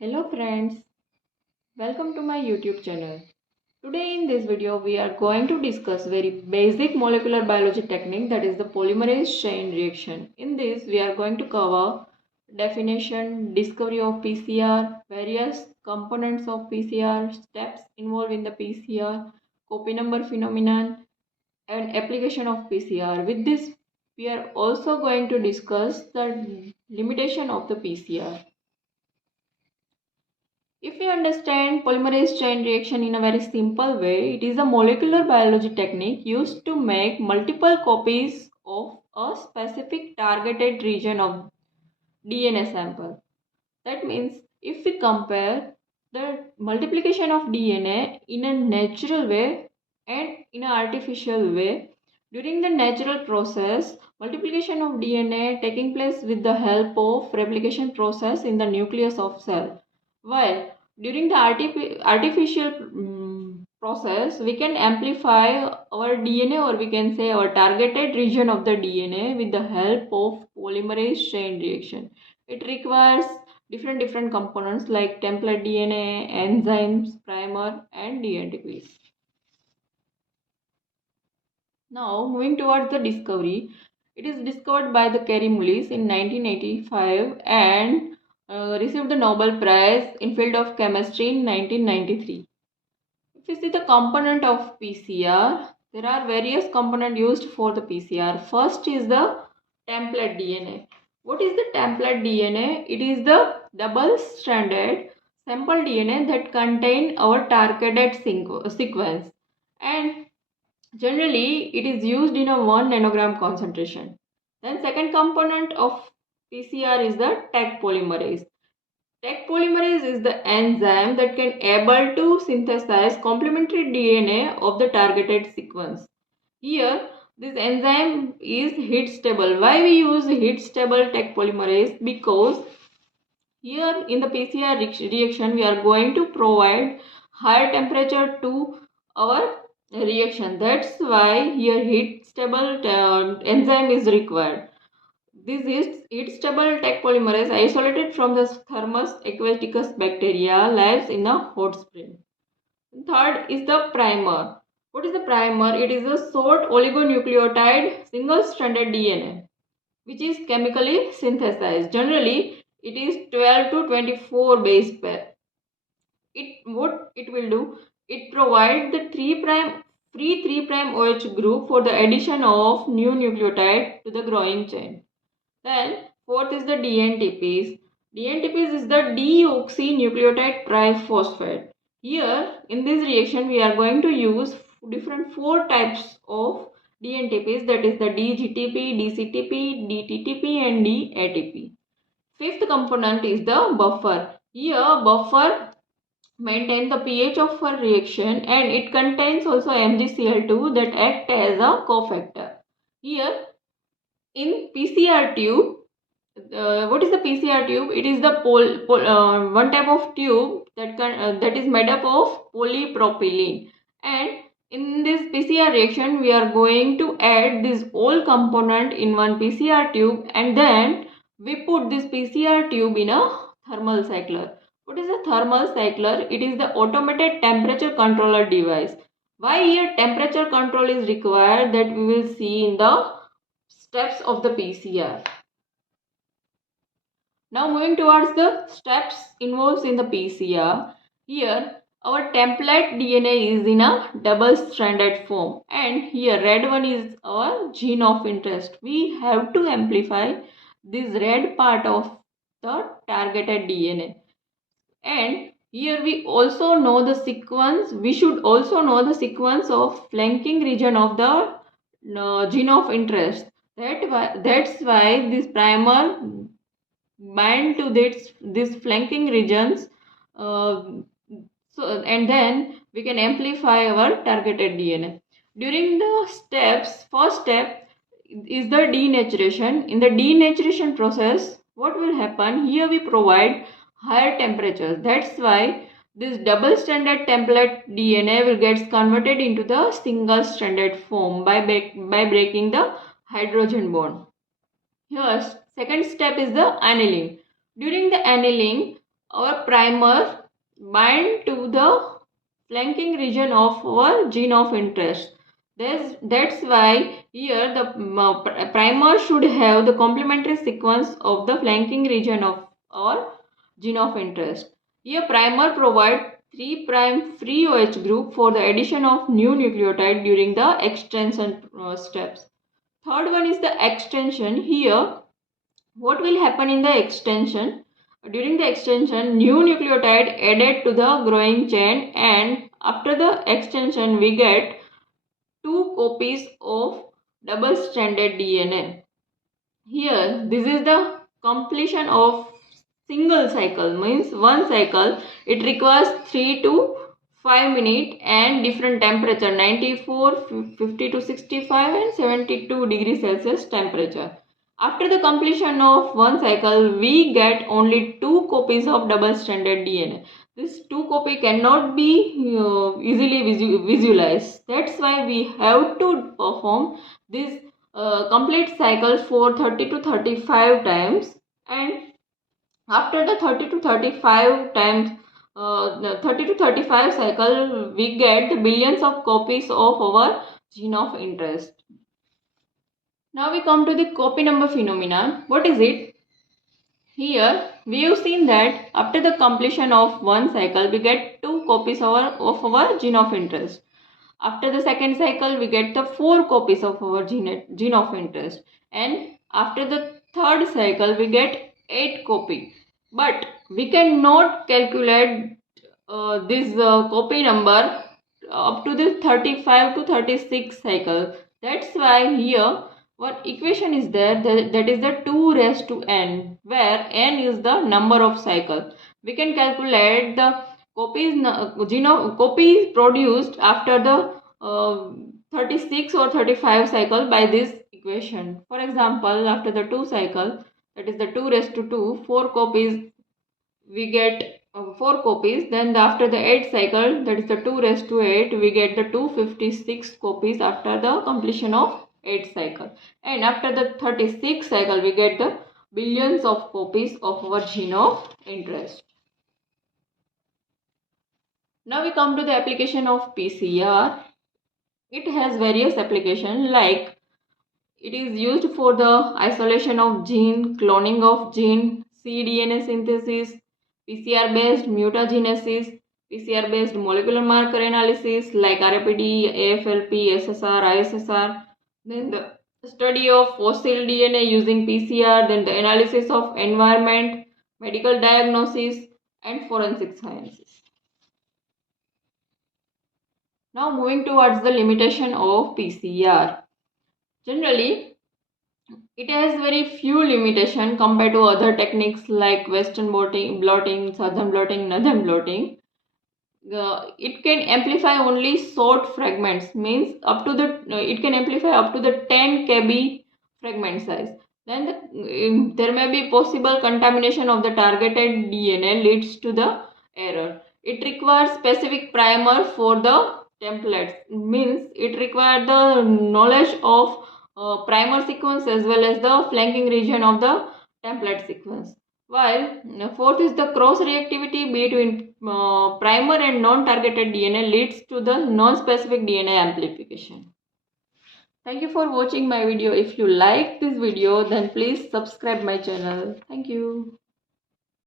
Hello friends, welcome to my YouTube channel. Today in this video we are going to discuss very basic molecular biology technique, that is the polymerase chain reaction. In this we are going to cover definition, discovery of PCR, various components of PCR, steps involved in the PCR, copy number phenomenon and application of PCR. With this we are also going to discuss the limitation of the PCR. If we understand polymerase chain reaction in a very simple way, it is a molecular biology technique used to make multiple copies of a specific targeted region of DNA sample. That means if we compare the multiplication of DNA in a natural way and in an artificial way, during the natural process, multiplication of DNA taking place with the help of replication process in the nucleus of cell. While during the artificial process, we can amplify our DNA, or we can say our targeted region of the DNA with the help of polymerase chain reaction. It requires different components like template DNA, enzymes, primer and DNTPs. Now moving towards the discovery, it is discovered by the Mullis in 1985 and received the Nobel Prize in field of chemistry in 1993. If you see the component of PCR, there are various components used for the PCR. First is the template DNA. What is the template DNA? It is the double-stranded sample DNA that contain our targeted sequence, and generally it is used in a 1 nanogram concentration. Then second component of PCR is the Taq polymerase. Taq polymerase is the enzyme that can able to synthesize complementary DNA of the targeted sequence. Here this enzyme is heat stable. Why we use heat stable Taq polymerase? Because here in the PCR reaction we are going to provide higher temperature to our reaction. That's why here heat stable enzyme is required. This is heat stable Taq polymerase, isolated from the Thermus aquaticus bacteria, lives in a hot spring. Third is the primer. What is the primer? It is a short oligonucleotide single-stranded DNA which is chemically synthesized. Generally, it is 12 to 24 base pair. What it will do? It provides the 3' free 3' OH group for the addition of new nucleotide to the growing chain. Then fourth is the DNTPs. DNTPs is the deoxynucleotide triphosphate. Here in this reaction we are going to use four types of DNTPs, that is the DGTP, DCTP, DTTP and DATP. Fifth component is the buffer. Here buffer maintain the pH of a reaction and it contains also MgCl2 that act as a cofactor. Here in PCR tube, what is the PCR tube? It is the one type of tube that is made up of polypropylene, and in this PCR reaction we are going to add this all component in one PCR tube and then we put this PCR tube in a thermal cycler. What is a thermal cycler? It is the automated temperature controller device. Why here temperature control is required, that we will see in the steps of the PCR. Now moving towards the steps involved in the PCR. Here our template DNA is in a double stranded form and here red one is our gene of interest. We have to amplify this red part of the targeted DNA, and here we also know the sequence. We should also know the sequence of flanking region of the gene of interest. That's why this primer bind to this flanking regions, and then we can amplify our targeted DNA. During the steps, first step is the denaturation. In the denaturation process, what will happen? Here we provide higher temperatures. That's why this double stranded template DNA will get converted into the single stranded form by breaking the hydrogen bond. Here second step is the annealing. During the annealing, our primer bind to the flanking region of our gene of interest. That's why here the primer should have the complementary sequence of the flanking region of our gene of interest. Here primer provides 3' free OH group for the addition of new nucleotide during the extension steps. Third one is the extension. Here what will happen in the extension? During the extension, new nucleotide added to the growing chain, and after the extension we get 2 copies of double-stranded DNA. Here, this is the completion of single cycle, means one cycle. It requires 3 to 5 minutes and different temperature, 94, 50 to 65 and 72 degrees Celsius temperature. After the completion of one cycle, we get only 2 copies of double-stranded DNA. This 2 copy cannot be easily visualized. That's why we have to perform this complete cycle for 30 to 35 times, and after the 30 to 35 times 30 to 35 cycle we get the billions of copies of our gene of interest. Now we come to the copy number phenomenon. What is it? Here we have seen that after the completion of one cycle we get 2 copies of our gene of interest. After the second cycle we get the 4 copies of our gene of interest, and after the third cycle we get 8 copy. But we cannot calculate this copy number up to the 35 to 36 cycle. That's why here one equation is there, that is the 2 raised to n, where n is the number of cycle. We can calculate the copies produced after the 36 or 35 cycle by this equation. For example, after the 2 cycle, that is the 2 raised to 2, 4 copies we get 4 copies. Then after the 8 cycle, that is the 2 raised to 8, we get the 256 copies after the completion of 8 cycle. And after the 36 cycle, we get the billions of copies of our gene of interest. Now we come to the application of PCR. It has various applications, like it is used for the isolation of gene, cloning of gene, cDNA synthesis, PCR based mutagenesis, PCR based molecular marker analysis like RAPD, AFLP, SSR, ISSR, then the study of fossil DNA using PCR, then the analysis of environment, medical diagnosis and forensic sciences. Now moving towards the limitation of PCR. Generally, it has very few limitations compared to other techniques like Western blotting, Southern blotting, Northern blotting. It can amplify only short fragments, means up to the it can amplify up to the 10 kb fragment size. Then there may be possible contamination of the targeted DNA leads to the error. It requires specific primer for the templates, means it requires the knowledge of primer sequence as well as the flanking region of the template sequence. While fourth is the cross reactivity between primer and non-targeted DNA leads to the non-specific DNA amplification. Thank you for watching my video. If you like this video, then please subscribe my channel. Thank you.